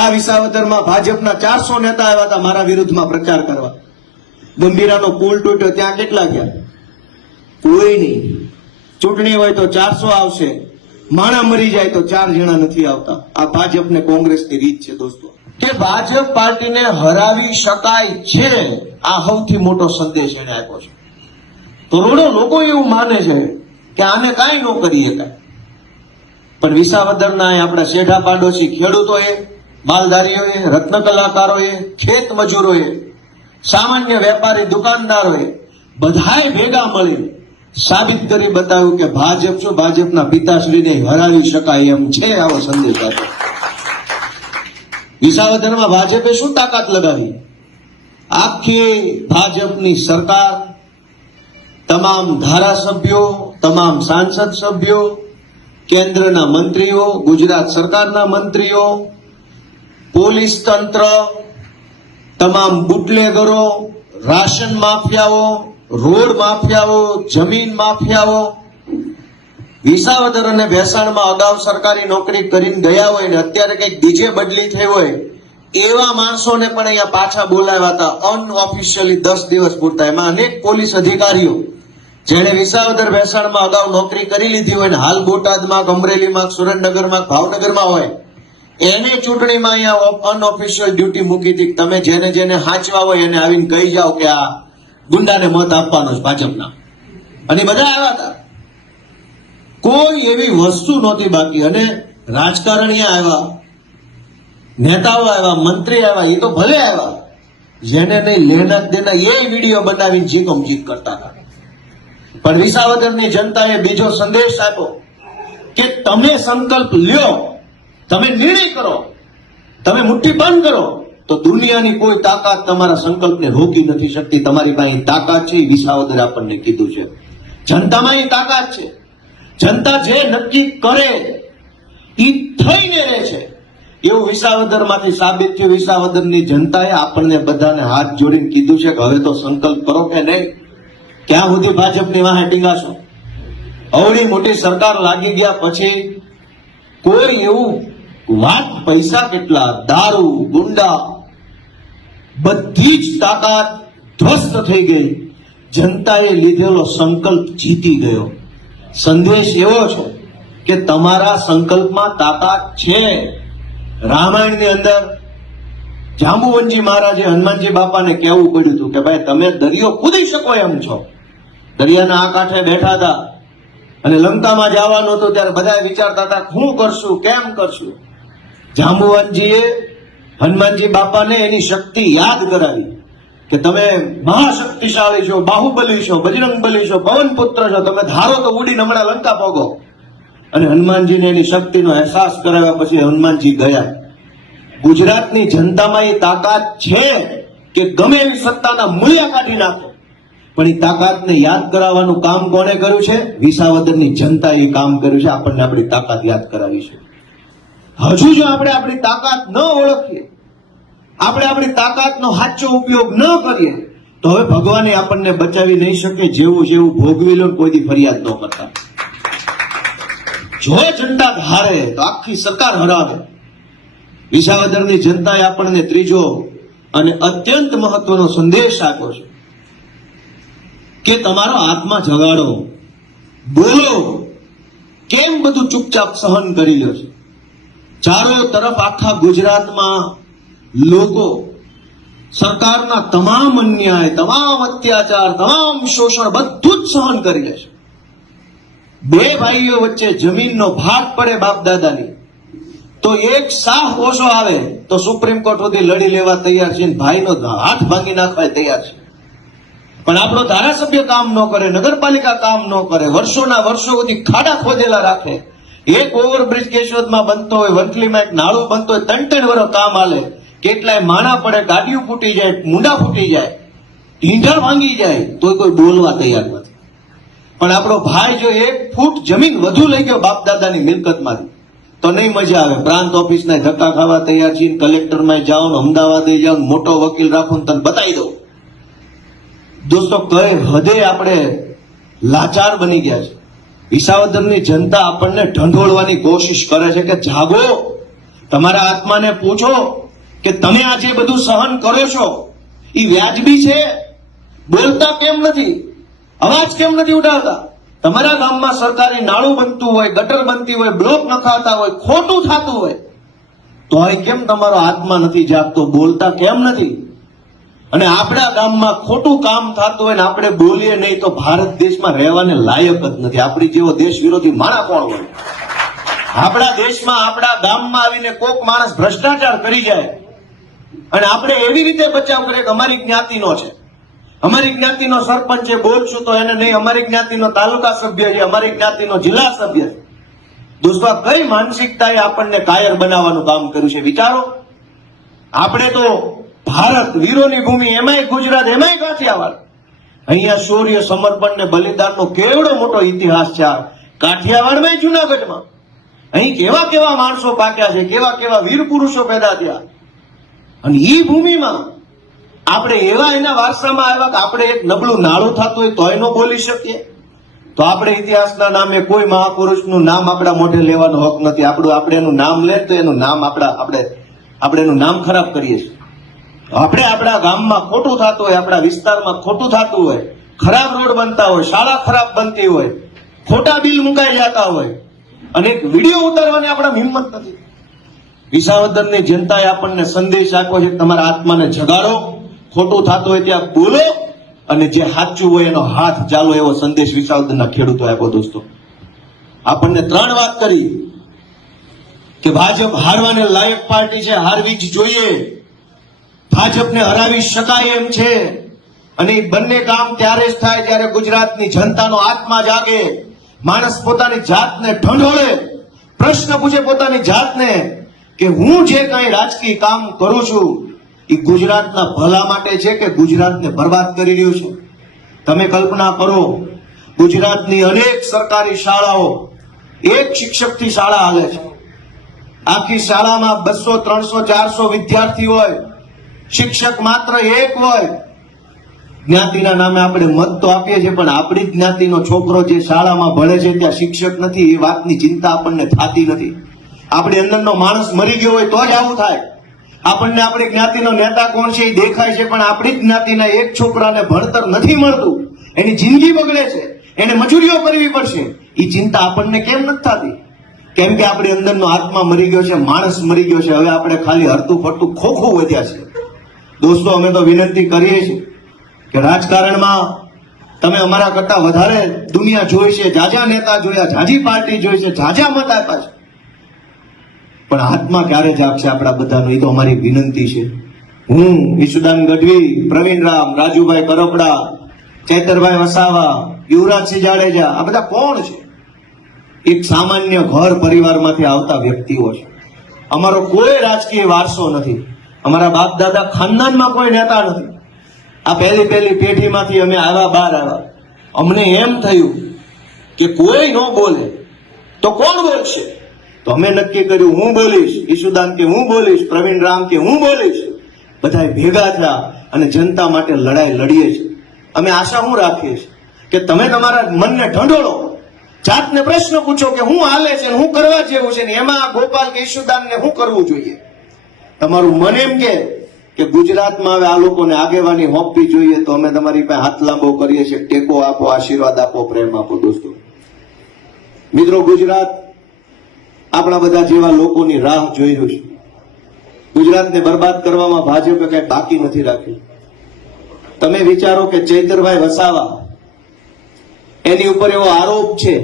આ વિસાવદરમાં ભાજપના 400 નેતા આવ્યા હતા મારા વિરુદ્ધમાં પ્રચાર કરવા. ગંભીરાનો પુલ તૂટ્યો, ત્યાં કેટલા ગયા? કોઈ નહીં. ચૂંટણી હોય તો 400 આવશે, માણા મરી જાય તો 4 જણા નથી આવતા. આ ભાજપ ને કોંગ્રેસની રીત છે દોસ્તો, કે ભાજપ પાર્ટીને હરાવી શકાય છે. આ સૌથી મોટો સંદેશ એને આપ્યો છે. કરોડો લોકો એવું માને છે કે આને કાંઈ ન કરી શકાય, પણ વિસાવદરના આપણા શેઠા પાડોશી ખેડૂતોએ, માલધારીઓએ, રત્ન કલાકારોએ, ખેત મજૂરોએ, સામાન્ય વેપારી દુકાનદારોએ બધાએ ભેગા મળી સાબિત કરી બતાવ્યું કે ભાજપ શું, ભાજપના પિતાશ્રીને હરાવી શકાય એમ છે. આવો સંદેશ આપ્યો. વિસાવદરમાં ભાજપે શું તાકાત લગાવી? આખી ભાજપની સરકાર, તમામ ધારાસભ્યો, તમામ સાંસદ સભ્યો, કેન્દ્રના મંત્રીઓ, ગુજરાત સરકારના મંત્રીઓ, પોલીસ તંત્ર, તમામ બુટલેગરો, રાશન માફિયાઓ, રોડ માફિયાઓ, જમીન માફિયાઓ, વિસાવદર અને ભેસાણમાં અગાઉ સરકારી નોકરી કરીને ગયા હોય ને અત્યારે કંઈક બીજે બદલી થઈ હોય એવા માણસોને પણ અહીંયા પાછા બોલાવ્યા હતા અનઓફિશિયલી 10 દિવસ પૂરતા. એમાં અનેક પોલીસ અધિકારીઓ જેણે વિસાવદર ભેસાણમાં અગાઉ નોકરી કરી લીધી હોય ને હાલ બોટાદમાં, અમરેલીમાં, સુરેન્દ્રનગરમાં, ભાવનગરમાં હોય, એને ચૂંટણીમાં અહીંયા અનઓફિશિયલ ડ્યુટી મૂકી હતી. તમે જેને જેને હાંચવા હોય એને આવીને કહી જાઓ કે આ ગુંડાને મત આપવાનો છે ભાજપના. અને બધા આવ્યા હતા. કોઈ એવી વસ્તુ નહોતી બાકી. અને રાજકારણીઓ આવ્યા, નેતાઓ આવ્યા, મંત્રી આવ્યા, એ તો ભલે આવ્યા, જેને નહીં લેના દેના એ વિડીયો બનાવીને જીકમ જીક કરતા હતા. પણ વિસાવદરની જનતાએ બીજો સંદેશ આપ્યો કે તમે સંકલ્પ લ્યો, તમે નિર્ણય કરો, તમે મુઠ્ઠી બંધ કરો તો દુનિયાની કોઈ તાકાત તમારા સંકલ્પને રોકી નથી શકતી. તમારી પાસે તાકાત છે, વિસાવદર આપણને કીધું છે. જનતામાં એ તાકાત છે. જનતા જે નક્કી કરે એ થઈને રહે છે એવું વિસાવદરમાંથી સાબિત થયું. વિસાવદરની જનતાએ આપણને બધાને હાથ જોડીને કીધું છે કે હવે તો સંકલ્પ કરો કે નહીં. ક્યાં સુધી ભાજપની વાહે ટીંગાશો? અવળી મોટી સરકાર લાગી ગયા પછી કોઈ એવું વાત, પૈસા કેટલા, દારૂ, ગુંડા, બધી જ તાકાત ધ્વસ્ત થઈ ગઈ. જનતાએ લીધેલો સંકલ્પ જીતી ગયો. સંદેશ એવો છે કે તમારા સંકલ્પમાં તાકાત છે. રામાયણની અંદર જાંબુવનજી મહારાજે હનુમાનજી બાપાને કહેવું પડ્યું હતું કે ભાઈ તમે દરિયો કૂદી શકો એમ છો. દરિયાના આ કાંઠે બેઠા હતા અને લંકામાં જવાનું હતું ત્યારે બધા વિચારતા હતા શું કરશું, કેમ કરશું. જાંબુવનજીએ હનુમાનજી બાપાને એની શક્તિ યાદ કરાવી કે તમે મહાશક્તિશાળી છો, બાહુબલી છો, બજરંગબલી છો, પવનપુત્ર છો, તમે ધારો તો ઉડીને હમણાં લંકા પોગો. અને હનુમાનજીને એની શક્તિનો અહેસાસ કરાવ્યા પછી હનુમાનજી ગયા. ગુજરાતની જનતામાં એ તાકાત છે કે ગમે એવી સત્તાના મૂલ્ય કાઢી નાખે, પણ એ તાકાતને યાદ કરાવવાનું કામ કોને કર્યું છે? વિસાવદરની જનતાએ કામ કર્યું છે. આપણને આપણી તાકાત યાદ કરાવી છે. હજુ જો આપણે આપણી તાકાત ન ઓળખીએ, આપણે આપણી તાકાતનો સાચો ઉપયોગ ન કરીએ તો હવે ભગવાને આપણને બચાવી નહીં શકે. જેવું જેવું ભોગવી લો કોઈ દી ફરિયાદ ન કરતા. જો જનતા હારે તો આખી સરકાર હરાવે. વિસાવદરની જનતાએ આપણને ત્રીજો અને અત્યંત મહત્વનો સંદેશ આપ્યો છે કે તમારો આત્મા જગાડો, બોલો. કેમ બધું ચૂપચાપ સહન કરી લ્યો છે? ચારો તરફ આખા ગુજરાતમાં લોકો સરકારના તમામ અન્યાય, તમામ અત્યાચાર, તમામ શોષણ બધું જ સહન કરી લે છે. બે ભાઈઓ વચ્ચે જમીનનો ભાગ પડે બાપ દાદાની તો એક શાહ ઓછો આવે તો સુપ્રીમ કોર્ટ સુધી લડી લેવા તૈયાર છે, ભાઈનો હાથ ભાંગી નાખવા તૈયાર છે. પણ આપણો ધારાસભ્ય કામ ન કરે, નગરપાલિકા કામ ન કરે, વર્ષોના વર્ષો સુધી ખાડા ખોદેલા રાખે. એક ઓવરબ્રિજ કેશોદમાં બનતો હોય, વંથલીમાં એક નાળું બનતો હોય, 3-3 વર્ષ કામ હાલે, કેટલાય માણા પડે, ગાડીઓ ફૂટી જાય, મુંડા ફૂટી જાય, ઢીંઢળ ભાંગી જાય, તો કોઈ બોલવા તૈયાર નથી. પણ આપણો ભાઈ જો 1 ફૂટ જમીન વધુ લઈ ગયો બાપ દાદાની મિલકતમાંથી તો નહીં મજા આવે. પ્રાંત ઓફિસના ધક્કા ખાવા તૈયાર છીએ, કલેક્ટરમાં જાઓ, અમદાવાદે જાઓ, મોટો વકીલ રાખો, તને બતાવી દઉં. દોસ્તો, કઈ હદે આપણે લાચાર બની ગયા છે. વિસાવદરની જનતા આપણને ઢંઢોળવાની કોશિશ કરે છે કે જાગો, તમારા આત્માને પૂછો કે તમે આ જે બધું સહન કરો છો એ વ્યાજબી છે? બોલતા કેમ નથી? અવાજ કેમ નથી ઉઠાવતા? તમારા ગામમાં સરકારી નાળું બનતું હોય, ગટર બનતી હોય, બ્લોક નખાતા હોય, ખોટું થતું હોય, તો કેમ તમારો આત્મા નથી જાગતો? બોલતા કેમ નથી? અને આપણા ગામમાં ખોટું કામ થતું હોય ને આપણે બોલીએ નહીં તો ભારત દેશમાં રહેવાને લાયક જ નથી. આપણી જેવો દેશ વિરોધી માણા કોણ હોય? આપણા દેશમાં, આપણા ગામમાં આવીને કોક માણસ ભ્રષ્ટાચાર કરી જાય અને આપણે એવી રીતે બચાવ કરીએ કે અમારી જ્ઞાતિનો છે, અમારી જ્ઞાતિનો સરપંચ છે, બોલશું તો એને નહીં, અમારી જ્ઞાતિનો તાલુકા સભ્ય છે, અમારી જ્ઞાતિનો જિલ્લા સભ્ય છે. દોસ્તો, આ કઈ માનસિકતાએ આપણને કાયર બનાવવાનું કામ કર્યું છે? વિચારો. આપણે તો ભારત વીરોની ભૂમિ, એમાંય ગુજરાત, એમાંય કાઠિયાવાડ. અહીંયા શૌર્ય, સમર્પણ ને બલિદાનનો કેવડો મોટો ઇતિહાસ છે. આ કાઠિયાવાડમાં, જુનાગઢમાં અહીં કેવા કેવા માણસો પાક્યા છે, કેવા કેવા વીર પુરુષો પેદા થયા. અને ઈ ભૂમિમાં આપણે એવા એના વારસામાં આવ્યા કે આપણે એક નબળું નાળું થતું હોય તોય ન બોલી શકીએ. તો આપણે ઇતિહાસના નામે કોઈ મહાપુરુષનું નામ આપણા મોઢે લેવાનો હક નથી. આપણે એનું નામ લે તો એનું નામ આપણે એનું નામ ખરાબ કરીએ છીએ. આપણે આપણા ગામમાં ખોટું થતું હોય, આપણા વિસ્તારમાં ખોટું થતું હોય, ખરાબ રોડ બનતા હોય, શાળા ખરાબ બનતી હોય, ખોટા બિલ મુકાઈ જતા હોય અને એક વિડીયો ઉતારવાની આપણા હિંમત નથી. વિસાવદરની જનતાએ આપણને સંદેશ આપ્યો છે, તમારા આત્માને જગાડો, ખોટું થતું હોય ત્યાં બોલો અને જે સાચું હોય એનો હાથ ચાલો, એવો સંદેશ વિસાવદરના ખેડૂતો આપ્યો. દોસ્તો, આપણને 3 વાત કરી કે ભાજપ હારવાને લાયક પાર્ટી છે, હારવી જ જોઈએ. ભાજપને હરાવી શકાય એમ છે અને એ બંને કામ ત્યારે જ થાય જ્યારે ગુજરાતની જનતાનો આત્મા જાગે, માણસ પોતાની જાતને ઢંઢોળે, પ્રશ્ન પૂછે પોતાની જાતને કે હું જે કઈ રાજકીય કામ કરું છું એ ગુજરાતના ભલા માટે છે કે ગુજરાતને બરબાદ કરી રહ્યું છે? તમે કલ્પના કરો, ગુજરાતની અનેક સરકારી શાળાઓ એક શિક્ષકથી શાળા હાલે છે. આખી શાળામાં 200, 300, 400 વિદ્યાર્થી હોય, શિક્ષક માત્ર એક હોય. જ્ઞાતિના નામે આપણે મત તો આપીએ છીએ, પણ આપણી જ જ્ઞાતિનો છોકરો જે શાળામાં ભણે છે ત્યાં શિક્ષક નથી, એ વાતની ચિંતા આપણને થતી નથી. આપણી અંદરનો માણસ મરી ગયો હોય તો જ આવું થાય. આપણને આપણી જ્ઞાતિનો નેતા કોણ છે એ દેખાય છે, પણ આપણી જ જ્ઞાતિના એક છોકરાને ભણતર નથી મળતું, એની જિંદગી બગડે છે, એને મજૂરીઓ કરવી પડશે, એ ચિંતા આપણને કેમ નથી થતી? કેમ કે આપણી અંદરનો આત્મા મરી ગયો છે, માણસ મરી ગયો છે. હવે આપણે ખાલી હરતું ફરતું ખોખું વધ્યા છે. દોસ્તો, અમે તો વિનંતી કરીએ છીએ કે રાજકારણમાં તમે અમારા કરતા વધારે દુનિયા જોઈ છે, જાજા નેતા જોયા, જાજી પાર્ટી જોઈ છે, જાજા મત આપ્યા છે, પણ આત્મા ક્યારે જાગશે આપણા બધાનો? એ તો અમારી વિનંતી છે. હું, ઈશુદાન ગઢવી, પ્રવીણ રામ, રાજુભાઈ કરપડા, ચેતરભાઈ વસાવા, યુવરાજસિંહ જાડેજા, આ બધા કોણ છે? એક સામાન્ય ઘર પરિવારમાંથી આવતા વ્યક્તિઓ છે. અમારો કોઈ રાજકીય વારસો નથી, અમારા બાપ દાદા ખાનદાનમાં કોઈ નેતા નથી. આ પહેલી પેઢીમાંથી અમે બહાર આવ્યા. અમને એમ થયું કે કોઈ ન બોલે તો કોણ બોલશે? તો અમે નક્કી કર્યું, હું બોલીશ. ઈશુદાન કે હું બોલીશ, પ્રવીણ રામ કે હું બોલીશ. બધા ભેગા થયા અને જનતા માટે લડાઈ લડીએ છીએ. અમે આશા હું રાખીએ છીએ કે તમે તમારા મનને ઢંઢોળો, જાતને પ્રશ્ન પૂછો કે હું હાલે છે, હું કરવા જેવું છે, ને એમાં ગોપાલ કે ઈશુદાનને શું કરવું જોઈએ. તમારું મન એમ કે ગુજરાતમાં હવે આ લોકોને આગેવાની હોપવી જોઈએ, તો અમે તમારી પાસે હાથ લાંબો કરીએ છીએ. ટેકો આપો, આશીર્વાદ આપો, પ્રેમ આપો. દોસ્તો મિત્રો, ગુજરાત આપણા બધા જેવા લોકોની રાહ જોઈ રહ્યું છે. ગુજરાતને બરબાદ કરવામાં ભાજપે કઈ બાકી નથી રાખ્યું. તમે વિચારો કે ચૈતરભાઈ વસાવા, એની ઉપર એવો આરોપ છે,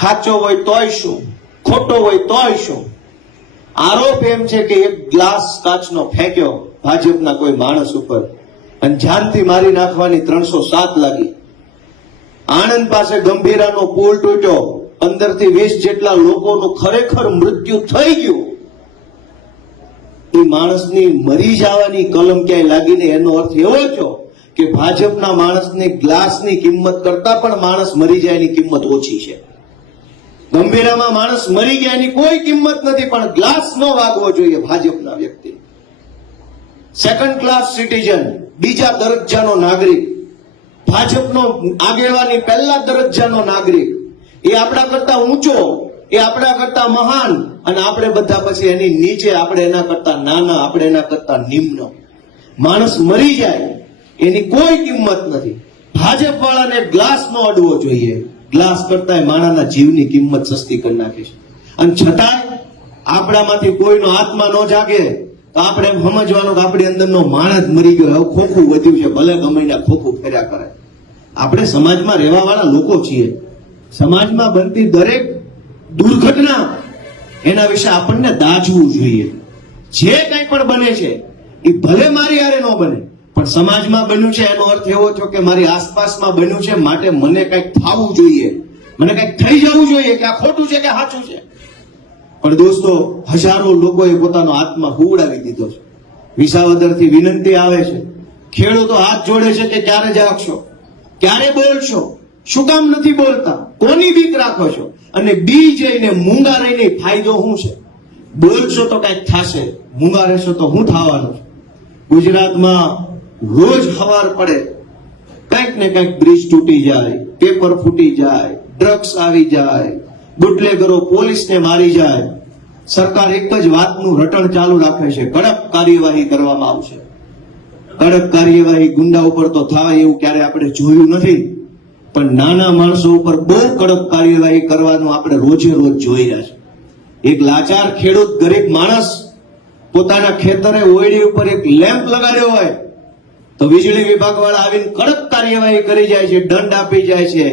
સાચો હોય તોય શું, ખોટો હોય તોય શું. આરોપ એમ છે કે એક ગ્લાસ કાચનો ફેંક્યો ભાજપના કોઈ માણસ ઉપર અને જાનથી મારી નાખવાની 307 લાગી. આણંદ પાસે ગંભીરાનો પુલ તૂટ્યો, 15 થી 20 જેટલા લોકોનું ખરેખર મૃત્યુ થઈ ગયું. એ માણસની મરી જવાની કલમ ક્યાંય લાગી નહીં. એનો અર્થ એવો થયો કે ભાજપના માણસની ગ્લાસની કિંમત કરતા પણ માણસ મરી જાય એની કિંમત ઓછી છે. ગંભીરામાં માણસ મરી ગયા એની કોઈ કિંમત નથી, પણ ગ્લાસ ન વાગવો જોઈએ ભાજપના વ્યક્તિ. સેકન્ડ ક્લાસ સિટીઝન, બીજા દરજ્જાનો નાગરિક, ભાજપનો આગેવાની પહેલા દરજ્જાનો નાગરિક, એ આપણા કરતા ઊંચો એ આપણા કરતા મહાન અને આપણે બધા પછી એની નીચે, આપણે એના કરતા નાના, આપણે એના કરતા નિમ્ન. માણસ મરી જાય એની કોઈ કિંમત નથી. ભાજપ વાળાને ગ્લાસ નો અડવો જોઈએ. ગ્લાસ કરતા માણાના જીવની કિંમત સસ્તી કરી નાખે છે. અને છતાંય આપણામાંથી કોઈનો આત્મા ન જાગે તો આપણે એમ સમજવાનું કે આપણી અંદરનો માણસ જ મરી ગયો, હવે ખોખું વધ્યું છે, ભલે ગમે ત્યાં ખોખું ફેર્યા કરે. આપણે સમાજમાં રહેવા વાળા લોકો છીએ. સમાજમાં બનતી દરેક દુર્ઘટના એના વિશે આપણને દાઝવું જોઈએ. જે કંઈ પણ બને છે એ ભલે મારી હારે ન બને, પણ સમાજમાં બન્યું છે એનો અર્થ એવો થયો કે મારી આસપાસમાં બન્યું છે, માટે મને કંઈક થવું જોઈએ, મને કંઈક થઈ જવું જોઈએ કે આ ખોટું છે કે સાચું છે. પણ દોસ્તો, હજારો લોકોએ પોતાનો આત્મા હુવડાવી દીધો છે. વિસાવદરથી વિનંતી આવે છે, ખેડૂતો હાથ જોડે છે કે ક્યારે જાગશો, ક્યારે બોલશો, શું કામ નથી બોલતા, કોની બીક રાખો છો, અને બી જઈને મૂંગા રહીને ફાયદો શું છે? બોલશો તો કંઈક થશે, મૂંગા રહેશો તો શું થવાનું છે? ગુજરાતમાં રોજ સવાર પડે કંઈક ને કંઈક બ્રિજ તૂટી જાય, પેપર ફૂટી જાય, ડ્રગ્સ આવી જાય, બુટલેગરો પોલીસને મારી જાય. સરકાર એક જ વાતનું રટણ ચાલુ રાખે છે, કડક કાર્યવાહી કરવામાં આવશે. કડક કાર્યવાહી ગુંડા ઉપર તો થાય એવું ક્યારે આપણે જોયું નથી, પણ નાના માણસો ઉપર બહુ કડક કાર્યવાહી કરવાનું આપણે રોજે રોજ જોઈ રહ્યા છે. એક લાચાર ખેડૂત, ગરીબ માણસ પોતાના ખેતરે ઓયડી ઉપર એક લેમ્પ લગાડ્યો હોય તો વીજળી વિભાગ વાળા આવીને કડક કાર્યવાહી કરી જાય છે, દંડ આપી જાય છે,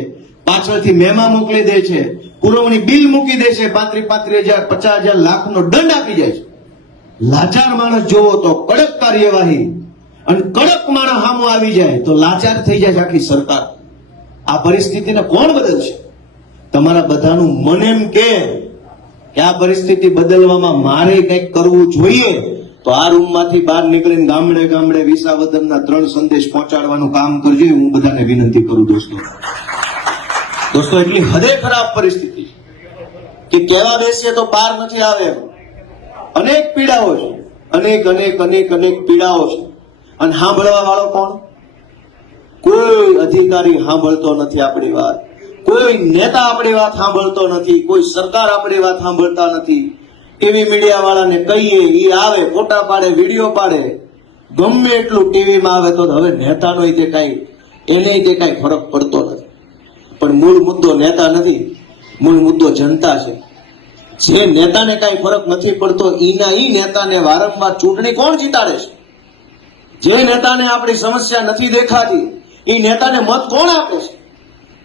પાછળથી મેમા મોકલી દે છે, પુરવણી બિલ મૂકી દે છે, 35,000 50,000 લાખનો દંડ આપી જાય છે. લાચાર માણસ જોવો તો કડક કાર્યવાહી, અને કડક માણસ સામું આવી જાય તો લાચાર થઈ જાય છે આખી સરકાર. આ પરિસ્થિતિને કોણ બદલશે? તમારા બધાનું મન એમ કે આ પરિસ્થિતિ બદલવામાં મારે કંઈક કરવું જોઈએ, તો આ રૂમમાંથી બહાર નીકળીને ગામડે ગામડે વિસાવદરના 3 સંદેશ પહોંચાડવાનું કામ કરજો. હું બધાને વિનંતી કરું દોસ્તો, એટલી હદે ખરાબ પરિસ્થિતિ કે કહેવા બેસીએ તો પાર નથી આવે. અનેક પીડાઓ છે, અનેક અનેક અનેક અનેક પીડાઓ છે. અને સાંભળવા વાળો કોણ? કોઈ અધિકારી સાંભળતો નથી આપણી વાત, કોઈ નેતા આપણી વાત સાંભળતો નથી, કોઈ સરકાર આપણી વાત સાંભળતા નથી. ટીવી મીડિયા વાળાને કહીએ, એ આવે, ફોટા પાડે, વિડીયો પાડે, ગમે એટલું ટીવીમાં આવે તો હવે નેતાનો તે કઈ ફરક પડતો નથી. પણ મૂળ મુદ્દો નેતા નથી, મૂળ મુદ્દો જનતા છે. જે નેતાને કઈ ફરક નથી પડતો ઈ નેતાને વારંવાર ચૂંટણી કોણ જીતાડે છે? જે નેતાને આપણી સમસ્યા નથી દેખાતી એ નેતાને મત કોણ આપે છે?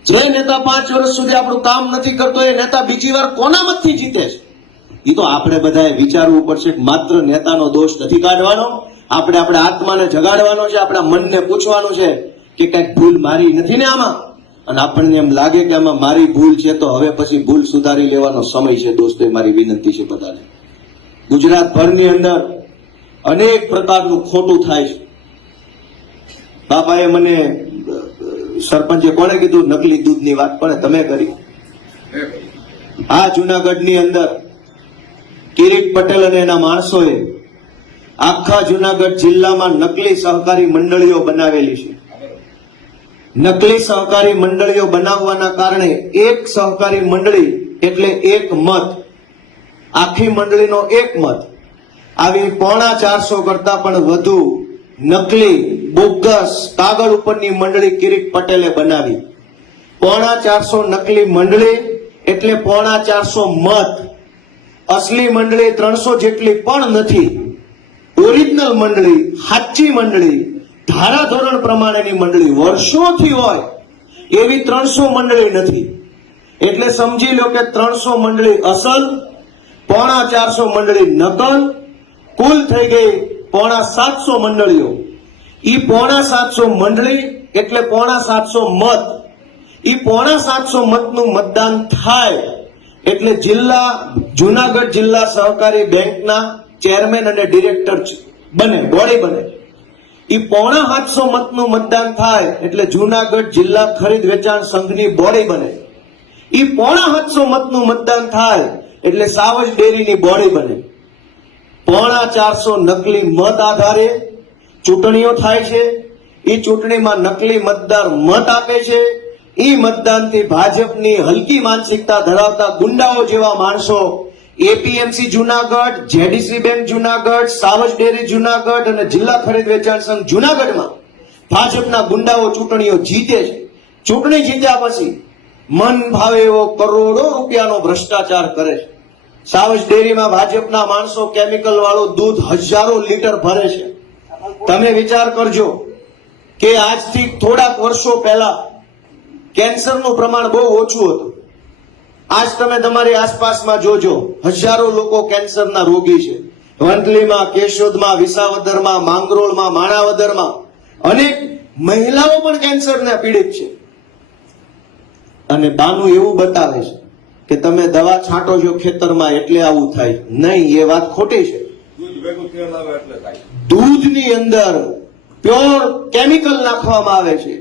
જે નેતા 5 વર્ષ સુધી આપણું કામ નથી કરતો એ નેતા બીજી વાર કોના મતથી જીતે છે? એ તો આપણે બધાએ વિચારવું પડશે. માત્ર નેતાનો દોષ નથી કાઢવાનો, આપણે આપણા આત્માને જગાડવાનો છે, આપણા મનને પૂછવાનું છે કે કંઈક ભૂલ મારી નથી ને આમાં. અને આપણને એમ લાગે કે આમાં મારી ભૂલ છે તો હવે પછી ભૂલ સુધારી લેવાનો સમય છે. દોસ્તો, મારી વિનંતી છે બધાને, ગુજરાતભરની અંદર અનેક પ્રકારનું ખોટું થાય છે. બાપાએ મને, સરપંચે કોણે કીધું નકલી દૂધની વાત? પણ તમે કરી. આ જુનાગઢની અંદર કિરીટ પટેલ અને એના માણસોએ આખા જુનાગઢ જિલ્લામાં નકલી સહકારી મંડળીઓ બનાવેલી છે. નકલી સહકારી મંડળીઓ બનાવવાના કારણે એક સહકારી મંડળી એટલે એક મત, આખી મંડળીનો એક મત. આવી 450 કરતા પણ વધુ નકલી બોગસ કાગળ ઉપરની મંડળી કિરીટ પટેલે બનાવી. 450 નકલી મંડળી એટલે 450 મત. અસલી મંડળી 300 જેટલી પણ નથી. ઓરિજિનલ મંડળી, સાચી મંડળી, ધારાધોરણ પ્રમાણેની મંડળી વર્ષોથી હોય એવી 300 મંડળી નથી. એટલે સમજી લો કે 300 મંડળી અસલ, 450 મંડળી નકલ, કુલ થઈ ગઈ 750 મંડળીઓ. ઈ 750 મંડળી એટલે 750 મત. ઈ 750 મતનું મતદાન થાય એટલે જુનાગઢ જિલ્લા સહકારી બેંકના ચેરમેન અને ડિરેક્ટર બને, બોડી બને. ઈ 750 મતનું મતદાન થાય એટલે જુનાગઢ જિલ્લા ખરીદ વેચાણ સંઘની બોડી બને. ઈ 750 મતનું મતદાન થાય એટલે સાવજ ડેરીની બોડી બને. 450 નકલી મત આધારે ચૂંટણીઓ થાય છે. એ ચૂંટણીમાં નકલી મતદાર મત આપે છે. ઈ મતદાનથી ભાજપની હલકી માનસિકતા ધરાવતા ગુંડાઓ જેવા માણસો APMC Junagadh, JDC bank Junagadh, Savaj dairy Junagadh અને જિલ્લા ખરીદ વેચાણ સંઘ જુનાગઢમાં ભાજપના ગુંડાઓ ચૂંટણીઓ જીતે છે. ચૂંટણી જીત્યા પછી મન ભાવે એવો કરોડો રૂપિયાનો ભ્રષ્ટાચાર કરે છે. સાવજ ડેરીમાં ભાજપના માણસો કેમિકલ વાળું દૂધ હજારો લીટર ભરે છે. તમે વિચાર કરજો કે આજથી થોડાક વર્ષો પહેલા કેન્સરનું પ્રમાણ બહુ ઓછું હતું. આજ તમે તમારી આસપાસમાં જોજો, હજારો લોકો કેન્સરના રોગી છે. વંથલીમાં, કેશોદમાં, વિસાવદરમાં, માંગરોળમાં, માણાવદરમાં અનેક મહિલાઓ પણ કેન્સરને પીડિત છે. અને બાનું એવું બતાવે છે કે તમે દવા છાંટો છો ખેતરમાં એટલે આવું થાય. નહીં, એ વાત ખોટી છે. દૂધની અંદર પ્યોર કેમિકલ નાખવામાં આવે છે.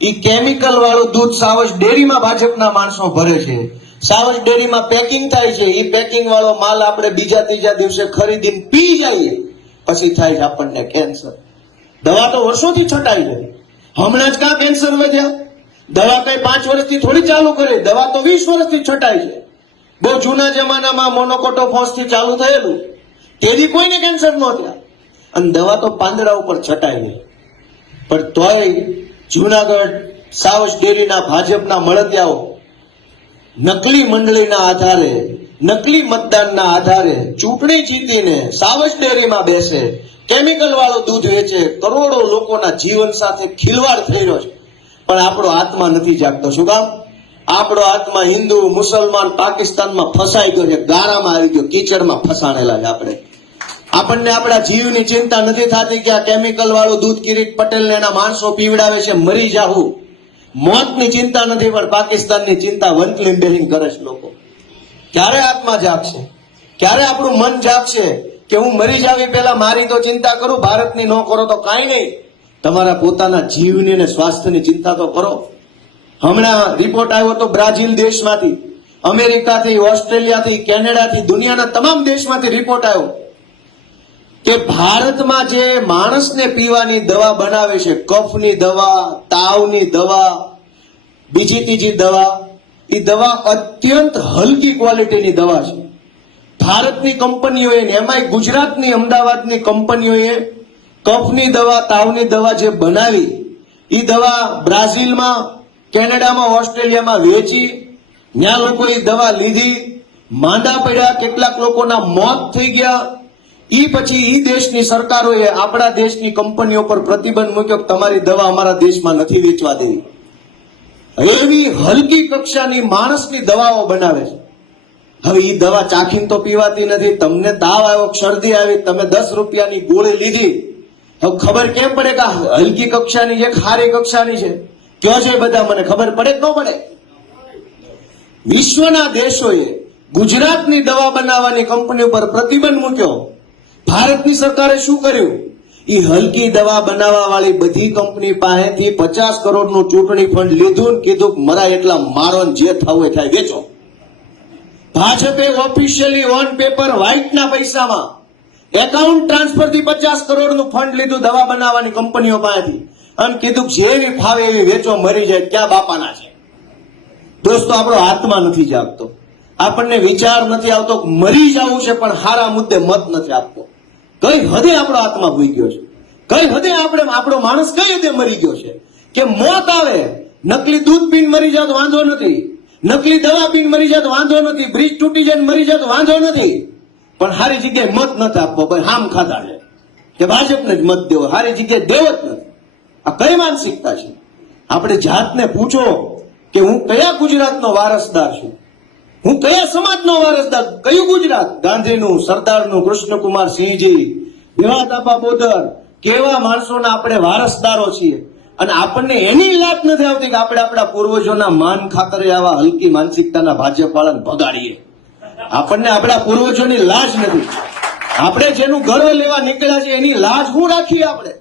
ઈ કેમિકલ વાળું દૂધ સાવજ ડેરીમાં ભાજપના માણસો ભરે છે. સાવજ ડેરીમાં પેકિંગ થાય છે. ઈ પેકિંગ વાળો માલ આપણે બીજા ત્રીજા દિવસે ખરીદીને પી જઈએ, પછી થાય છે આપણને કેન્સર. દવા તો વર્ષોથી છટાઈ છે. હમણાં જ કાં કેન્સર વધ્યા? દવા કઈ 5 વર્ષથી થોડી ચાલુ કરે, દવા તો 20 વર્ષથી છટાઈ છે. બહુ જૂના જમાનામાં મોનોકોટોફોસ થી ચાલુ થયેલું, તેથી કોઈને કેન્સર ન થયા. અને દવા તો પાંદડા ઉપર છટાઈ ગઈ. પણ તોય જુનાગઢ સાવજ ડેરીના ભાજપના મળતિયાઓ નકલી મંડળીના આધારે, નકલી મતદાનના આધારે ચૂંટણી જીતીને સાવજ ડેરીમાં બેસે, કેમિકલ વાળું દૂધ વેચે, કરોડો લોકોના જીવન સાથે ખિલવાડ થઈ રહ્યો છે. પણ આપણો આત્મા નથી જાગતો. શું કામ? આપણો આત્મા હિન્દુ, મુસલમાન, પાકિસ્તાનમાં ફસાઈ ગયો છે, ગારામાં આવી ગયો, કીચડમાં ફસાણેલા છે આપણે. આપણને આપણા જીવની ચિંતા નથી થતી કે આ કેમિકલ વાળું દૂધ કિરીટ પટેલ ને એના માણસો પીવડાવે છે, મરી જાવું. મોતની ચિંતા નથી, પણ પાકિસ્તાનની ચિંતા વંથલી બેહીને કરે છે લોકો. ક્યારે આત્મા જાગશે? ક્યારે આપણું મન જાગશે કે હું મરી જાવી પહેલા મારી તો ચિંતા કરું, ભારતની ન કરો તો કાંઈ નહીં, તમારા પોતાના જીવની અને સ્વાસ્થ્યની ચિંતા તો કરો. હમણાં રિપોર્ટ આવ્યો તો બ્રાઝિલ દેશમાંથી, અમેરિકાથી, ઓસ્ટ્રેલિયાથી, કેનેડાથી, દુનિયાના તમામ દેશમાંથી રિપોર્ટ આવ્યો કે ભારતમાં જે માણસને પીવાની દવા બનાવે છે, કફની દવા, તાવની દવા, બીજી ત્રીજી દવા, એ દવા અત્યંત હલકી ક્વોલિટીની દવા છે. ભારતની કંપનીઓએ, એમાંય ગુજરાતની અમદાવાદની કંપનીઓએ કફની દવા, તાવની દવા જે બનાવી, એ દવા બ્રાઝિલમાં, કેનેડામાં, ઓસ્ટ્રેલિયામાં વેચી. ત્યાં લોકો એ દવા લીધી, માંદા પડ્યા, કેટલાક લોકોના મોત થઈ ગયા. ઈ પછી ઈ દેશની સરકારોએ આપણા દેશની કંપનીઓ પર પ્રતિબંધ મૂક્યો કે તમારી દવા અમારા દેશમાં નથી વેચવા દેવી. એવી હલકી કક્ષાની માણસની દવાઓ બનાવે છે. હવે ઈ દવા ચાખીને તો પીવાતી નથી. તમને તાવ આવ્યો, શરદી આવી, તમે 10 રૂપિયાની ગોળી લીધી, હવે ખબર કેમ પડે કે હલકી કક્ષાની છે, ખારી કક્ષાની છે? કયો છે બધા, મને ખબર પડે કે ન પડે? વિશ્વના દેશોએ ગુજરાતની દવા બનાવવાની કંપની પર પ્રતિબંધ મૂક્યો. ભારતની સરકારે શું કર્યું? એ હલકી દવા બનાવવા વાળી બધી કંપની પાસેથી 50 કરોડનું ચૂંટણી ફંડ લીધું, કીધું મરા એટલા મારો, જે થવું થાય વેચો. ભાજપે ઓફિશિયલી ઓન પેપર વ્હાઇટના પૈસામાં એકાઉન્ટ ટ્રાન્સફરથી 50 કરોડનું ફંડ લીધું દવા બનાવવાની કંપનીઓ પાસેથી, અને કીધું જેવી ફાવે એવી વેચો, મરી જાય. ક્યાં બાપાના છે? દોસ્તો, આપણો આત્મા નથી જાગતો. આપણને વિચાર નથી આવતો મરી જવું છે, પણ હારા મુદ્દે મત નથી આપતો. કઈ હદે આપણો આત્મા ભૂઈ ગયો છે? કઈ હદે આપણો માણસ કઈ હદે મરી ગયો છે કે મોત આવે, નકલી દૂધ પીને મરી જાય તો વાંધો નથી, નકલી દવા પીને મરી જાય તો વાંધો નથી, બ્રિજ તૂટી જાય મરી જાય તો વાંધો નથી, પણ હારી જગ્યાએ મત નથી આપવો. ભાઈ હામ ખાધા છે કે ભાજપને જ મત દેવો, હારી જગ્યાએ દેવો જ નથી. આ કઈ માનસિકતા છે? આપણે જાતને પૂછો કે હું કયા ગુજરાતનો વારસદાર છું, હું કયા સમાજનો વારસદાર? કયું ગુજરાત? ગાંધીનું, સરદારનું, કૃષ્ણકુમાર સિંહજી, દેવાતાપા બોદર, કેવા માણસોના આપણે વારસદારો છીએ. અને આપણને એની લાગ નથી આવતી કે આપણે આપણા પૂર્વજોના માન ખાતરે આવા હલકી માનસિકતાના ભાજપ વાળાને ભગાડીએ. આપણને આપણા પૂર્વજોની લાજ નથી. આપણે જેનું ગર્વ લેવા નીકળ્યા છે એની લાજ શું રાખીએ? આપણે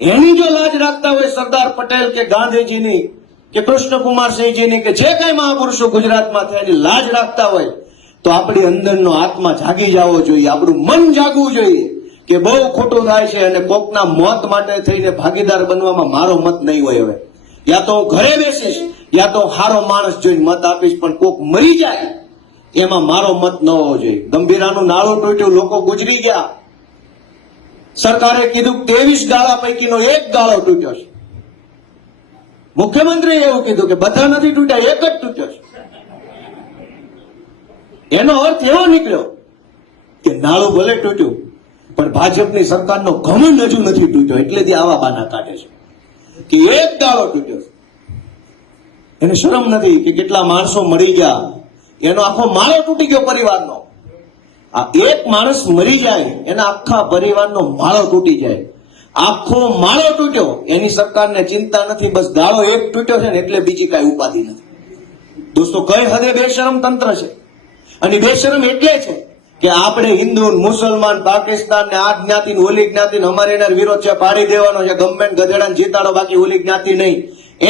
એની જો લાજ રાખતા હોય સરદાર પટેલ કે ગાંધીજીની કે કૃષ્ણકુમાર સિંહજીની કે જે કઈ મહાપુરુષો ગુજરાતમાં થયા એની લાજ રાખતા હોય તો આપણી અંદરનો આત્મા જાગી જવો જોઈએ, આપણું મન જાગવું જોઈએ કે બહુ ખોટું થાય છે અને કોકના મોત માટે થઈને ભાગીદાર બનવામાં મારો મત નહીં હોય. હવે યા તો હું ઘરે બેસીશ, યા તો હારો માણસ જોઈને મત આપીશ, પણ કોક મરી જાય એમાં મારો મત ન હોવો જોઈએ. ગંભીરાનું નાળું તૂટ્યું, લોકો ગુજરી ગયા. સરકારે કીધું 23 ગાળા પૈકીનો એક ગાળો તૂટ્યો છે. મુખ્યમંત્રીએ એવું કીધું કે બધા નથી તૂટ્યા, એક જ તૂટ્યો છે. એનો અર્થ એવો નીકળ્યો કે નાળું ભલે તૂટ્યું પણ ભાજપની સરકારનો ઘમંડ હજુ નથી તૂટ્યો, એટલે આવા બાના કાઢે છે કે એક ગાળો તૂટ્યો. એને શરમ નથી કે કેટલા માણસો મરી ગયા, એનો આખો માળો તૂટી ગયો પરિવારનો. આ એક માણસ મરી જાય એના આખા પરિવારનો માળો તૂટી જાય. આખો માળો તૂટ્યો, એની સરકારને ચિંતા નથી, બસ ગાળો એક તૂટ્યો છે ને એટલે બીજી કાંઈ ઉપાધિ નથી. દોસ્તો, કઈ હદે બેશરમ તંત્ર છે. અને બેશરમ એટલે છે કે આપણે હિન્દુ, મુસલમાન, પાકિસ્તાન ને આ જ્ઞાતિ ઓલી જ્ઞાતિ અમારે એના વિરોધ છે, પાડી દેવાનો છે, ગવર્મેન્ટ ગધેડાને જીતાડો, બાકી ઓલી જ્ઞાતિ નહીં,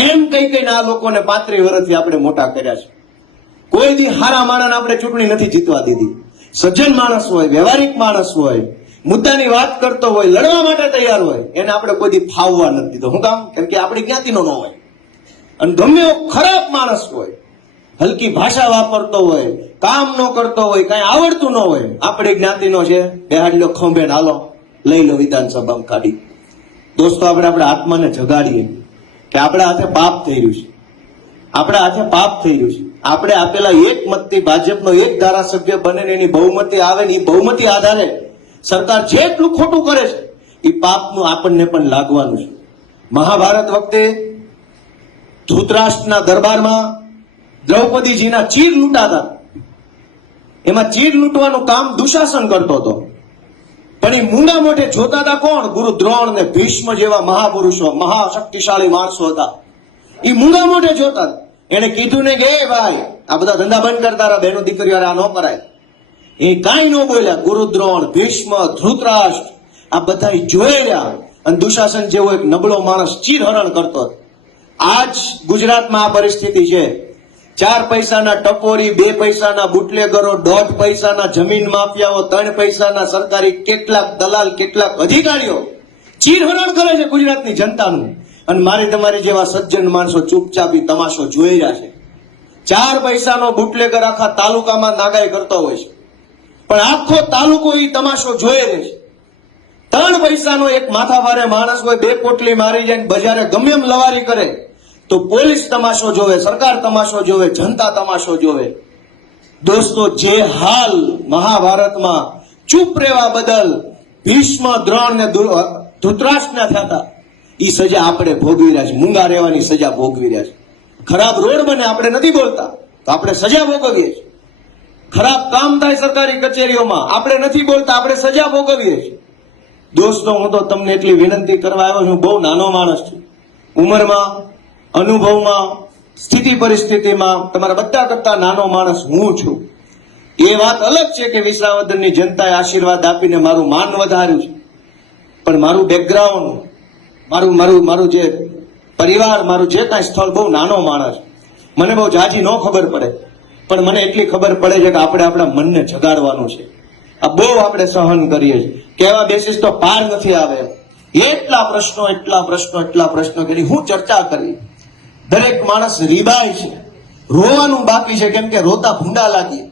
એમ કઈ કઈને આ લોકોને 35 વર્ષથી આપણે મોટા કર્યા છે. કોઈ દી હારા માણસને આપણે ચૂંટણી નથી જીતવા દીધી. સજ્જન માણસ હોય, વ્યવહારિક માણસ હોય, મુદ્દાની વાત કરતો હોય, લડવા માટે તૈયાર હોય, એને આપણે કોઈ દી ફાવવા નથી દીધો. શું કામ? કેમ કે આપણી જ્ઞાતિનો ન હોય. અને ગમે એવો ખરાબ માણસ હોય, હલકી ભાષા વાપરતો હોય, કામ ન કરતો હોય, કઈ આવડતું ન હોય, આપણી જ્ઞાતિનો છે, બેહાડી લો ખંભે હાલો, લઈ લો વિધાનસભામાં કાઢી. દોસ્તો, આપણે આપણા આત્માને જગાડીએ કે આપણા હાથે પાપ થઈ રહ્યું છે. આપણા હાથે પાપ થઈ રહ્યું છે. આપણે આપેલા એક મતથી ભાજપનો એક ધારાસભ્ય બને ને એની બહુમતી આવે ને એ બહુમતી આધારે સરકાર જેટલું ખોટું કરે છે એ પાપનું આપણને પણ લાગવાનું છે. મહાભારત વખતે ધૃતરાષ્ટ્રના દરબારમાં દ્રૌપદીજીના ચીર લૂંટાતા, એમાં ચીર લૂંટવાનું કામ દુશાસન કરતો હતો. પણ એ મૂંગા મોઢે જોતા હતા કોણ? ગુરુ દ્રોણ ને ભીષ્મ જેવા મહાપુરુષો, મહાશક્તિશાળી માણસો હતા. એ મૂંગા મોઢે જોતા. એને કીધું ને કે એ ભાઈ આ બધા ધંધા બંધ કરતા રહ્યા, બહેનો દીકરીઓ આ ન કરાય. એ કાંઈ ન બોલ્યા. ગુરુ દ્રોણ, ભીષ્મ, ધૃતરાષ્ટ્ર આ બધા જોઈ રહ્યા. અને દુશાસન જેવો એક નબળો માણસ ચીરહરણ કરતો. આજ ગુજરાતમાં આ પરિસ્થિતિ છે. 4 પૈસાના ટપોરી, 2 પૈસાના બુટલેગરો, 1.5 પૈસાના જમીન માફિયાઓ, 3 પૈસાના સરકારી કેટલાક દલાલ, કેટલાક અધિકારીઓ ચીરહરણ કરે છે ગુજરાતની જનતાનું. અને મારી તમારી જેવા સજ્જન માણસો ચૂપચાપ તમાશો જોઈ રહ્યા છે. 4 પૈસાનો બુટલેગર આખા તાલુકામાં નાગાઈ કરતો હોય છે, પણ આખો તાલુકો એ તમાશો જોઈ રહે છે. 3 પૈસાનો એક માથાભારે માણસ હોય, 2 પોટલી મારી જાય, બજારે ગમે એમ લવારી કરે તો પોલીસ તમાશો જોવે, સરકાર તમાશો જોવે, જનતા તમાશો જોવે. દોસ્તો, જે હાલ મહાભારતમાં ચૂપ રહેવા બદલ ભીષ્મ, દ્રોણ ને ધૃતરાષ્ટ્રના થયા હતા, એ સજા આપણે ભોગવી રહ્યા છે. મૂંગા રહેવાની સજા ભોગવી રહ્યા છે. ખરાબ રોડ બને, આપણે નથી બોલતા તો આપણે સજા ભોગવીએ છીએ. ખરાબ કામ થાય સરકારી કચેરીઓમાં, આપણે નથી બોલતા, આપણે સજા ભોગવીએ છીએ. દોસ્તો, હું તો તમને એટલી વિનંતી કરવા આવ્યો છું, બહુ નાનો માણસ છું, ઉંમરમાં, અનુભવમાં, સ્થિતિ પરિસ્થિતિમાં તમારા બધા કરતા નાનો માણસ હું છું. એ વાત અલગ છે કે વિસાવદરની જનતાએ આશીર્વાદ આપીને મારું માન વધાર્યું છે, પણ મારું બેકગ્રાઉન્ડ, મારું જે પરિવાર, મારું જે કાંઈ સ્થળ, બહુ નાનો માણસ. મને બહુ જાજી ન ખબર પડે, પણ મને એટલી ખબર પડે છે કે આપણે આપણા મનને જગાડવાનું છે. આ બહુ આપણે સહન કરીએ છીએ. કહેવા બેસીસ તો પાર નથી આવે. એટલા પ્રશ્નો કરી હું ચર્ચા કરી. દરેક માણસ રીબાય છે, રોવાનું બાકી છે, કેમ કે રોતા ભૂંડા લાગી.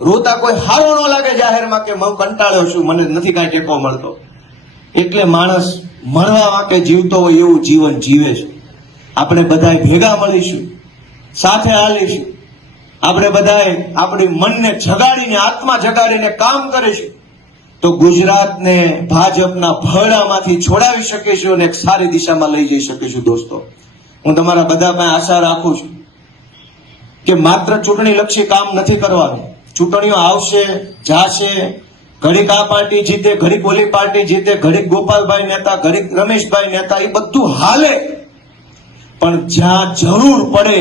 રોતા કોઈ હારો ન લાગે જાહેરમાં કે હું કંટાળ્યો છું, મને નથી કાંઈ ટેકો મળતો. એટલે માણસ મરવા માટે જીવતો હોય એવું જીવન જીવે છે. આપણે બધાય ભેગા મળીશું, સાથે હાલીશું. આપણે બધાય આપણી મનને જગાડીને, આત્મા જગાડીને કામ કરીશું તો ગુજરાતને ભાજપના ભરડામાંથી છોડાવી શકીશું અને એક સારી દિશામાં લઈ જઈ શકીશું. દોસ્તો, હું તમારા બધા પાસે આશા રાખું છું કે માત્ર ચૂંટણી લક્ષી કામ નથી કરવાનું. ચૂંટણીઓ આવશે, જાશે, ઘડીક આ પાર્ટી જીતે, ઘડીક ઓલી પાર્ટી જીતે, ઘડીક ગોપાલભાઈ નેતા, ઘડીક રમેશભાઈ નેતા, એ બધું હાલે. પણ જ્યાં જરૂર પડે,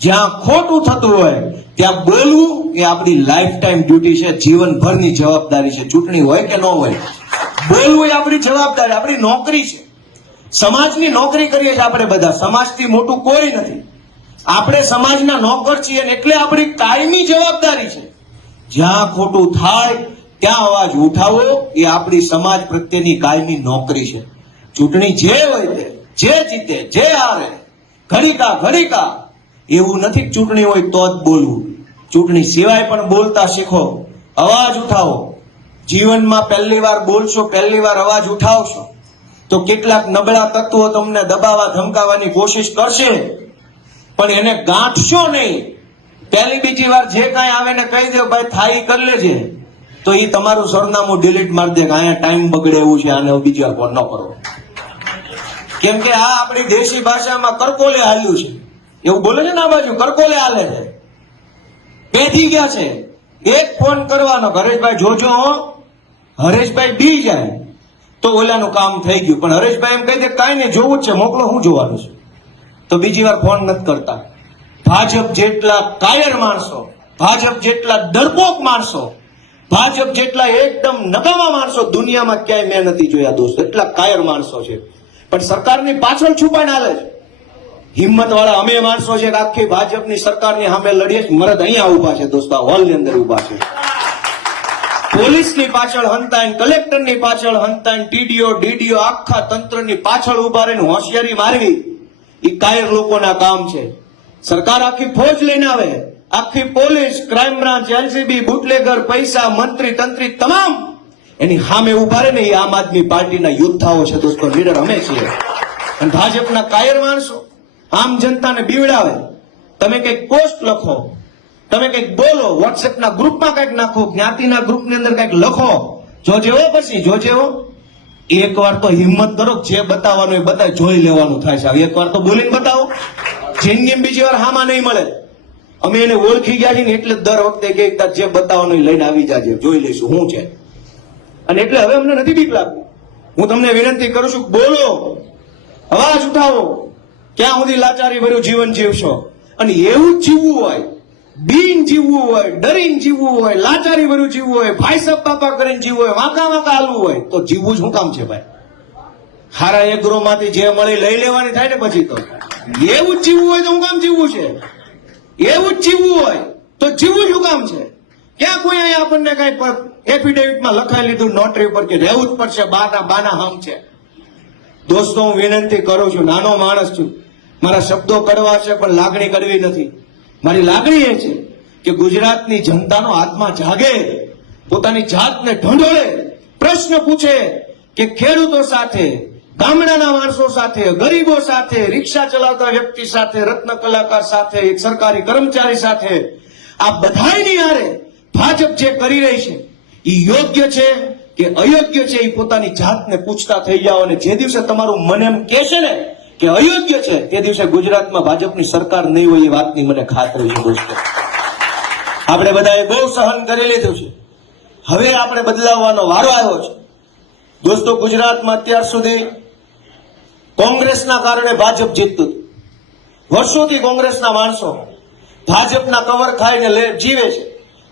જ્યાં ખોટું થતું હોય ત્યાં બોલવું એ આપણી લાઈફ ટાઈમ ડ્યુટી છે, જીવનભરની જવાબદારી છે. ચૂંટણી હોય કે ન હોય, બોલવું એ આપણી જવાબદારી, આપણી નોકરી છે. સમાજની નોકરી કરીએ છીએ આપણે બધા, સમાજથી મોટું કોઈ નથી. આપણે સમાજના નોકર છીએ એટલે આપણી કાયમી જવાબદારી છે. જ્યાં ખોટું થાય ત્યાં અવાજ ઉઠાવો એ આપણી સમાજ પ્રત્યેની કાયમી નોકરી છે. ચૂંટણી જે હોય તે, જે જીતે, જે હારે, ઘડીકા એવું નથી કે ચૂંટણી હોય તો જ બોલવું, ચૂંટણી સિવાય પણ બોલતા શીખો, અવાજ ઉઠાવો. જીવનમાં પહેલી વાર બોલશો, પહેલી વાર અવાજ ઉઠાવશો તો કેટલાક નબળા તત્વો તમને દબાવવા ધમકાવવાની કોશિશ કરશે, પણ એને ગાંઠશો નહીં. પહેલી બીજી વાર જે કાંઈ આવે ને કહી દો ભાઈ થાય કરી લેજે, તો એ તમારું સરનામું ડિલીટ મારી દે કે અહીંયા ટાઈમ બગડે એવું છે, આને બીજી વાર ફોન ન કરો. કેમ કે આ આપણી દેશી ભાષામાં કરકોલે હાલ્યું છે, એવું બોલે છે ને આ બાજુ કરકોલે હાલે છે, પેધી ગયા છે. એક ફોન કરવાનો, હરેશભાઈ જોજો હો, હરેશભાઈ બી જાય તો ઓલાનું કામ થઈ ગયું. પણ હરેશભાઈ એમ કહી દે કાંઈ નહીં જોવું જ છે, મોકલો શું જોવાનું છે, તો બીજી વાર ફોન નથી કરતા. ભાજપ જેટલા કાયર માણસો, ભાજપ જેટલા ડરપોક માણસો, ભાજપ જેટલા એકદમ નકામા માણસો દુનિયામાં ક્યાંય મેં નથી જોયા દોસ્તો. એટલા કાયર માણસો છે, પણ સરકારની પાછળ છુપાઈને હાલે છે. હિંમત વાળા અમે માણસો છે કે આખી ભાજપની સરકારની સામે લડીએ. મરદ અહીંયા ઉભા છે દોસ્તો, આ હોલની અંદર ઉભા છે. પોલીસની પાછળ હંતાઈને, કલેક્ટરની પાછળ હંતાઈને, ટીડીઓ ડીડીઓ આખા તંત્રની પાછળ ઉભા રહીને હોશિયારી મારવી એ કાયર લોકોના કામ છે. સરકાર આખી ફોજ લઈને આવે, આખી police, crime branch, LCB, bootlegger, પૈસા, મંત્રી તંત્રી તમામ એની સામે ઉભા રહે ને એ આમ આદમી પાર્ટીના યોદ્ધાઓ છે દોસ્તો, લીડર અમે છીએ. અને ભાજપના કાયર માણસો આમ જનતાને બીવડાવે. તમે કઈક પોસ્ટ લખો, તમે કઈક બોલો, વોટ્સએપના ગ્રુપમાં કઈક નાખો, જ્ઞાતિના ગ્રુપની અંદર કઈક લખો, જોજેવો પછી જોજેવો. એકવાર તો હિંમત કરો, જે બતાવવાનું એ બતાવે, જોઈ લેવાનું થાય છે. એકવાર તો બોલીને બતાવો, જિંદગીમાં બીજી વાર હામાં નહીં મળે. અમે એને ઓળખી ગયા છીએ ને એટલે દર વખતે કે જે બતાવવાનું લઈને આવી જાજે, જોઈ લઈશું શું છે. અને એટલે હવે અમને નથી બીક લાગતી. હું તમને વિનંતી કરું છું, બોલો, અવાજ ઉઠાવો. ક્યાં સુધી લાચારી ભર્યું જીવન જીવશો? અને એવું જ જીવવું હોય, બીન જીવવું હોય, ડરીને જીવવું હોય, લાચારી ભર્યું જીવવું હોય, ભાઈ સાહેબ બાપા કરીને જીવવું હોય, વાંકા હાલવું હોય, તો જીવવું જ શું કામ છે ભાઈ? હારા એગ્રો માંથી જે મળી લઈ લેવાની થાય ને પછી તો. એવું જ જીવવું હોય તો શું કામ જીવવું છે? એવું જ જીવવું હોય તો જીવવું શું કામ છે? ક્યાં કોઈ અહીંયા આપણને કઈ એફિડેવિટમાં લખાઈ લીધું નોટરી પર કે રહેવું જ પડશે, બાના હમ છે. દોસ્તો હું વિનંતી કરું છું, નાનો માણસ છું, મારા શબ્દો કડવા છે પણ લાગણી કડવી નથી. મારી લાગણી એ છે કે ગુજરાતની જનતાનો આત્મા જાગે, પોતાની જાતને ઢંઢોળે, પ્રશ્ન પૂછે કે ખેડૂતો સાથે, ગામડાના માણસો સાથે, ગરીબો સાથે, રિક્ષા ચલાવતા વ્યક્તિ સાથે, રત્ન કલાકાર સાથે, એક સરકારી કર્મચારી સાથે, આ બધાની હારે ભાજપ જે કરી રહી છે એ યોગ્ય છે કે અયોગ્ય છે એ પોતાની જાતને પૂછતા થઈ જાઓ. અને જે દિવસે તમારું મન એમ કહે છે ને કે અયોગ્ય છે, તે દિવસે ગુજરાતમાં ભાજપની સરકાર નહીં હોય એ વાતની મને ખાતરી છે દોસ્તો. આપણે બધાએ બહુ સહન કરી લીધું છે, હવે આપણે બદલાવવાનો વારો આવ્યો છે દોસ્તો. ગુજરાતમાં અત્યાર સુધી કોંગ્રેસના કારણે ભાજપ જીતતું, વર્ષોથી કોંગ્રેસના માણસો ભાજપના કવર ખાઈને જીવે છે.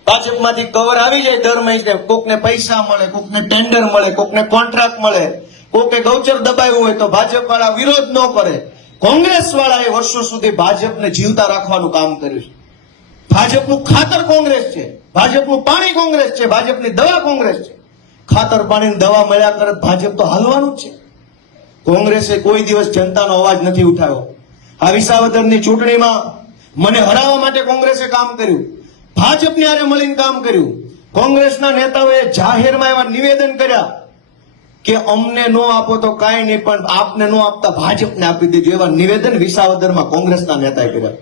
ભાજપમાંથી કવર આવી જાય દર મહિને, કોકને પૈસા મળે, કોકને ટેન્ડર મળે, કોકને કોન્ટ્રાક્ટ મળે, કોકે ગૌચર દબાવ્યું હોય તો ભાજપ વાળા વિરોધ ન કરે. કોંગ્રેસ વાળાએ વર્ષો સુધી ભાજપને જીવતા રાખવાનું કામ કર્યું છે. ભાજપનું ખાતર કોંગ્રેસ છે, ભાજપનું પાણી કોંગ્રેસ છે, ભાજપની દવા કોંગ્રેસ છે. ખાતર પાણી દવા મળ્યા કરે ભાજપ તો હાલવાનું જ છે. કોંગ્રેસે કોઈ દિવસ જનતાનો અવાજ નથી ઉઠાવ્યો. આ વિસાવદરની ચૂંટણીમાં મને હરાવવા માટે કોંગ્રેસે કામ કર્યું, ભાજપની હારે મળીને કામ કર્યું. કોંગ્રેસના નેતાઓએ જાહેરમાં એવા નિવેદન કર્યા કે અમને નો આપો તો કાંઈ નહીં, પણ આપને નો આપતા ભાજપને આપી દીધું. એવા નિવેદન વિસાવદરમાં કોંગ્રેસના નેતાએ કર્યા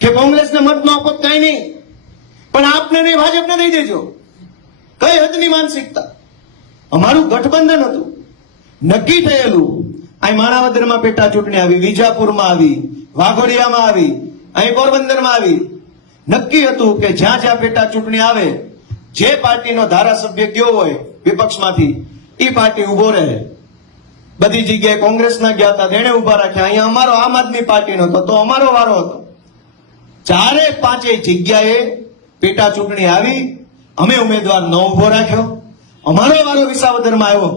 કે કોંગ્રેસને મત નો આપો કાંઈ નહીં, પણ આપને નહીં ભાજપને દઈ દેજો. કઈ હદની માનસિકતા! અમારું ગઠબંધન હતું, નક્કી થયેલું. અહીં માણાવદરમાં પેટા ચૂંટણી આવી, વિજાપુરમાં આવી, વાઘોડિયામાં આવી, અહીં પોરબંદરમાં આવી. નક્કી હતું કે જ્યાં જ્યાં પેટા ચૂંટણી આવે, જે પાર્ટીનો ધારાસભ્ય ગયો હોય વિપક્ષમાંથી એ પાર્ટી ઉભો રહે. બધી જગ્યાએ કોંગ્રેસના ગયા હતા, તેને ઉભા રાખ્યા. અહીંયા અમારો આમ આદમી પાર્ટીનો હતો તો અમારો વારો હતો. ચારે પાંચેય જગ્યાએ પેટા ચૂંટણી આવી, અમે ઉમેદવાર ન ઉભો રાખ્યો. અમારો વારો વિસાવદરમાં આવ્યો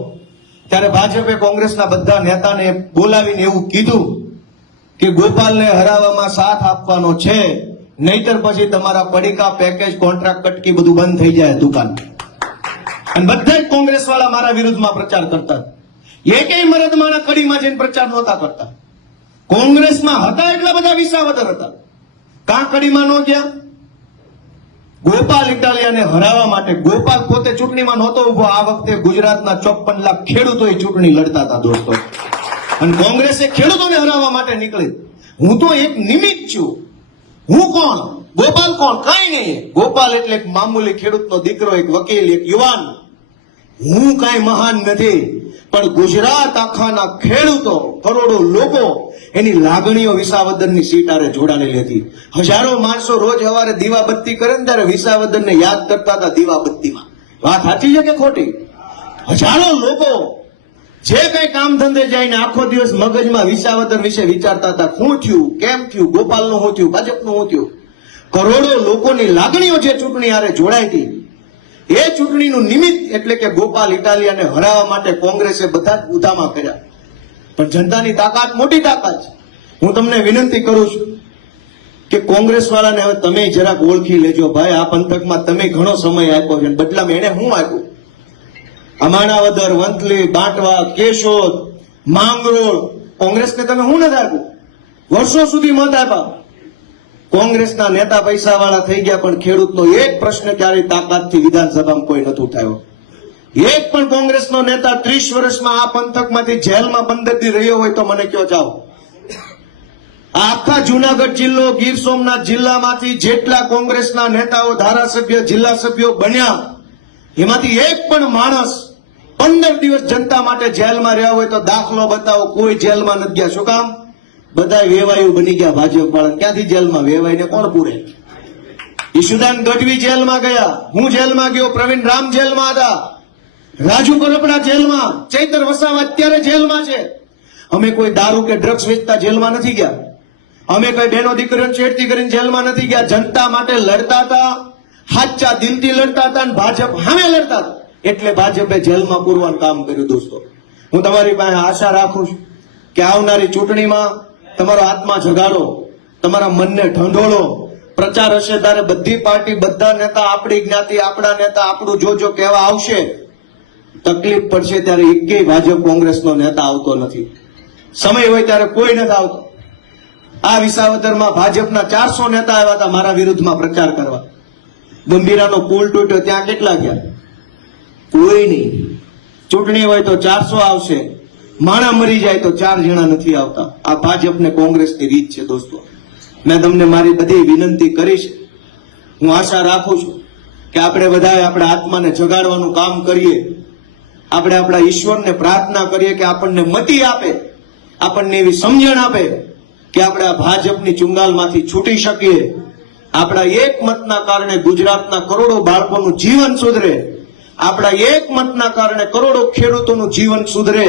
ત્યારે ભાજપે કોંગ્રેસના બધા નેતાને બોલાવીને એવું કીધું કે ગોપાલને હરાવવામાં સાથ આપવાનો છે, નહીતર પછી તમારા પડીકા, પેકેજ, કોન્ટ્રાક્ટ, કટકી બધું બંધ થઈ જાય દુકાન. અને બધા જ કોંગ્રેસ વાળા મારા વિરુદ્ધમાં પ્રચાર કરતા. એકેય મરદમાના કડીમાં જઈને પ્રચાર નહોતા કરતા. કોંગ્રેસમાં હતા એટલા બધા વિસાવદર હતા, કાંકડીમાં ન ગયા. ગોપાલ ઇટાલિયાને હરાવવા માટે ગોપાલ પોતે ચૂંટણીમાં નહોતો ઉભો. આ વખતે ગુજરાતના 54 લાખ ખેડૂતોએ ચૂંટણી લડતા હતા દોસ્તો, અને કોંગ્રેસે ખેડૂતોને હરાવવા માટે નીકળી. હું તો એક નિમિત્ત છું. હું કોણ? ગોપાલ કોણ? કાંઈ નહીં. ગોપાલ એટલે એક મામૂલી ખેડૂતનો દીકરો, એક વકીલ, એક યુવાન. હું કાંઈ મહાન નથી, પણ ગુજરાત આખાના ખેડૂતો, કરોડો લોકો, એની લાગણીઓ વિસાવદરની સીટ આરે જોડાયેલી હતી. હજારો માણસો રોજ સવારે દીવાબત્તી કરે ને ત્યારે વિસાવદરને યાદ કરતા હતા દીવાબત્તીમાં. વાત સાચી છે કે ખોટી? હજારો લોકો જે કઈ કામ ધંધે જઈને આખો દિવસ મગજમાં વિસાવદર વિશે વિચારતા હતા. શું થયું, કેમ થયું, ગોપાલનું શું થયું, ભાજપનું શું થયું. કરોડો લોકોની લાગણીઓ જે ચૂંટણી આરે જોડાઈ હતી, એ ચૂંટણીનું નિમિત્ત એટલે કે ગોપાલ ઇટાલિયાને હરાવવા માટે કોંગ્રેસે બધા જ ઉધામા કર્યા. પણ જનતાની તાકાત મોટી તાકાત છે. હું તમને વિનંતી કરું છું કે કોંગ્રેસ વાળાને હવે તમે જરાક ઓળખી લેજો. ભાઈ, આ પંથકમાં તમે ઘણો સમય આપ્યો છે, બદલામાં એને શું આપ્યું? અમાણાવદર, વંથલી, બાંટવા, કેશોદ, માંગરોળ, કોંગ્રેસને તમે શું નથી આપ્યું? વર્ષો સુધી મત આપ્યા. કોંગ્રેસના નેતા પૈસા વાળા થઈ ગયા, પણ ખેડૂતનો એક પ્રશ્ન ક્યારેય તાકાતથી વિધાનસભામાં કોઈ નતું થયો. એક પણ કોંગ્રેસનો નેતા 30 વર્ષમાં આ પંથકમાંથી જેલમાં 15 દી રહ્યો હોય તો મને કયો જાઓ. આખા જુનાગઢ જિલ્લો, ગીર સોમનાથ જિલ્લામાંથી જેટલા કોંગ્રેસના નેતાઓ, ધારાસભ્ય, જિલ્લા સભ્યો બન્યા, એમાંથી એક પણ માણસ 15 દિવસ જનતા માટે જેલમાં રહ્યા હોય તો દાખલો બતાવો. કોઈ જેલમાં નથી ગયા. શું કામ? બધા વેવાયું બની ગયા ભાજપ વાળા. ક્યાંથી જેલમાં? વેવાઈને કોણ પૂરે? ઈશુદાન ગઢવી જેલમાં ગયા, હું જેલમાં ગયો, પ્રવીણ રામ જેલમાં હતા, રાજુ કરપડા જેલમાં, ચૈતર વસાવા અત્યારે જેલમાં છે. અમે કોઈ દારૂ કે ડ્રગ્સ વેચતા જેલમાં નથી ગયા. અમે કોઈ બહેનો દીકરીઓને છેડતી કરીને જેલમાં નથી ગયા. જનતા માટે લડતા હતા, સાચા દિલથી લડતા હતા, અને ભાજપ સામે લડતા હતા, એટલે ભાજપે જેલમાં પૂરવાનું કામ કર્યું. દોસ્તો, હું તમારી પાસે આશા રાખું છું કે આવનારી ચૂંટણીમાં તમારો આત્મા જગાડો, તમારા મનને ઠંડોળો. પ્રચાર હશે ત્યારે બધી પાર્ટી, બધા નેતા, આપણી જ્ઞાતિ, આપણા નેતા, આપણું જોજો કહેવા આવશે. તકલીફ પડશે ત્યારે એકેય ભાજપ કોંગ્રેસનો નેતા આવતો નથી. સમય હોય ત્યારે કોઈ નથી આવતો. આ વિસાવદરમાં ભાજપના 400 નેતા આવ્યા હતા મારા વિરુદ્ધમાં પ્રચાર કરવા. ગંભીરાનો પુલ તૂટ્યો, ત્યાં કેટલા ગયા? કોઈ નહીં. ચૂંટણી હોય તો 400 આવશે, માણા મરી જાય તો 4 જણા નથી આવતા. આ ભાજપ ને કોંગ્રેસની રીત છે. દોસ્તો, મેં તમને મારી બધી વિનંતી કરીશ. હું આશા રાખું છું કે આપણે બધાએ આપણા આત્માને જગાડવાનું કામ કરીએ. આપણે આપણા ઈશ્વરને પ્રાર્થના કરીએ કે આપણને મતિ આપે, આપણને એવી સમજણ આપે કે આપણે આ ભાજપની ચુંગાલમાંથી છૂટી શકીએ. આપણા એક મતના કારણે ગુજરાતના કરોડો બાળકોનું જીવન સુધરે. આપણા એક મતના કારણે કરોડો ખેડૂતોનું જીવન સુધરે.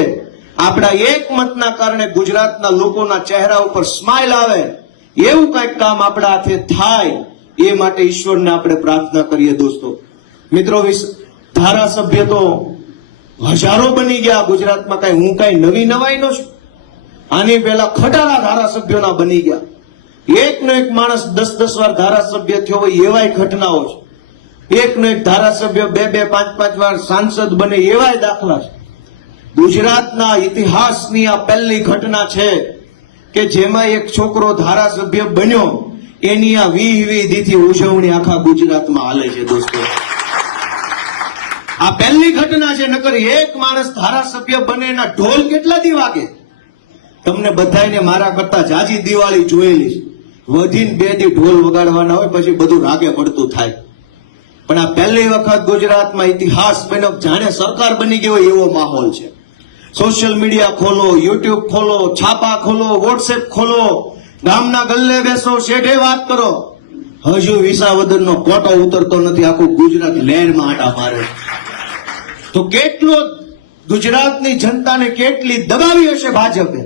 આપણા એક મતના કારણે ગુજરાતના લોકોના ચહેરા ઉપર સ્માઇલ આવે. એવું કંઈક કામ આપણા હાથે થાય, એ માટે ઈશ્વરને આપણે પ્રાર્થના કરીએ. દોસ્તો મિત્રો, ધારાસભ્ય તો હજારો બની ગયા ગુજરાતમાં. કઈ હું કઈ નવી નવાઈ નો છું. આની પહેલા ખટારા ધારાસભ્યોના બની ગયા. એકનો એક માણસ 10-10 વાર ધારાસભ્ય થયો હોય એવાય ઘટનાઓ છે. એકનો એક ધારાસભ્ય 2-2, 5-5 વાર સાંસદ બને એવાય દાખલા છે. ગુજરાતના ઇતિહાસની આ પહેલી ઘટના છે કે જેમાં એક છોકરો ધારાસભ્ય બન્યો, એની આ 20 દીથી ઉજવણી આખા ગુજરાતમાં હાલે છે. દોસ્તો, આ પહેલી ઘટના છે. નકર એક માણસ ધારાસભ્ય બને એના ઢોલ કેટલા દી વાગે? તમને બધાને મારા કરતા જાજી દિવાળી જોયેલી છે. વધીને 2 દી ઢોલ વગાડવાના હોય, પછી બધું રાગે પડતું થાય. પણ આ પહેલી વખત ગુજરાતમાં ઇતિહાસ બન્યો, જાણે સરકાર બની ગયો એવો માહોલ છે. સોશિયલ મીડિયા ખોલો, યુટ્યુબ ખોલો, છાપા ખોલો, વોટ્સએપ ખોલો, ગામના ગલ્લે બેસો, શેઠે વાત કરો, હજુ વિસાવદરનો કોટો ઉતરતો નથી. આખું ગુજરાત લહેરમાં આટા મારે. તો કેટલો ગુજરાતની જનતાને કેટલી દબાવી હશે ભાજપે,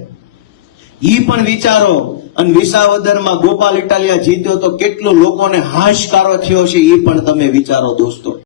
ઈ પણ વિચારો. અને વિસાવદરમાં ગોપાલ ઇટાલિયા જીત્યો તો કેટલો લોકોને હાશકારો થયો છે, એ પણ તમે વિચારો. દોસ્તો,